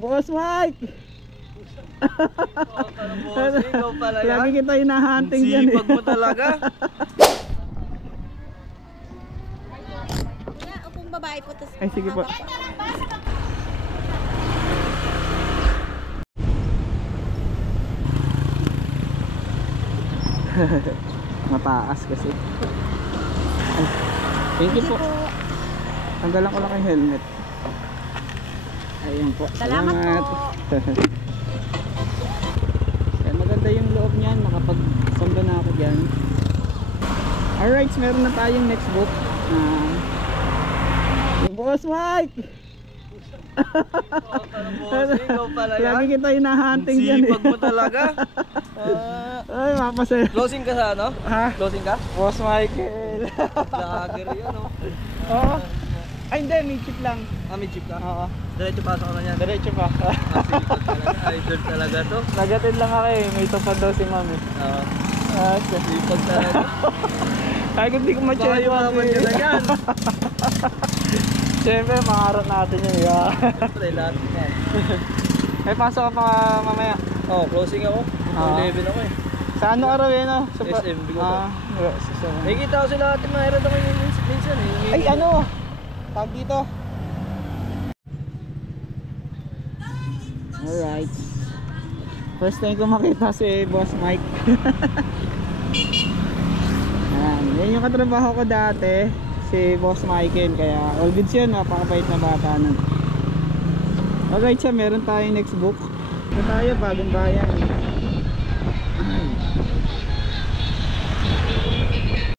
Boss Mike! Ikaw pala yan. Lagi kita hinahunting dyan eh. Sipag mo talaga. Kuya, upong babae po. Ay, sige po. Mataas kasi. Ay, thank you po. Tanggalan ko lang yung helmet. Ayun po. Salamat po. Kaya maganda yung loob niyan. Nakapag-samba na ako dyan. Alright, meron na tayong next book. Yung Boss Mike! Ikaw pala yan. Lagi kita hinahunting dyan eh. Sipag mo talaga. Ay, mapasaya. Closing ka sa ano? Ha? Closing ka? Boss Michael. Lager yun, no? Oo. Ay, hindi. May chip lang. Ah, may jeep ka? Oo. Diretso pasok ka na yan. Diretso pa. Sipag talaga. Idol talaga to. Nagatid lang ako eh. May tupad daw si mami. Oo. Sipag talaga. Ay, kung di ko Baka ma-check yumaman ka na yan. Siyempre, mangarap natin yun. Yeah. Siyempre, lahat na. May pasok ka pa mamaya. Oo, closing ako. 11 ako eh. Sa ano araw yun? No? Sa SM, bigo ba? Nakikita ko sila ating mga herald ako yung minsan eh. Ay, ano? Tag dito. Alright. First time ko makita si Boss Mike. Yan yung katrabaho ko dati, si Boss Michael. Kaya all goods yun, napakabait na bata nun. Alright siya, meron tayong next book. Ito tayo, Bagong Bayan.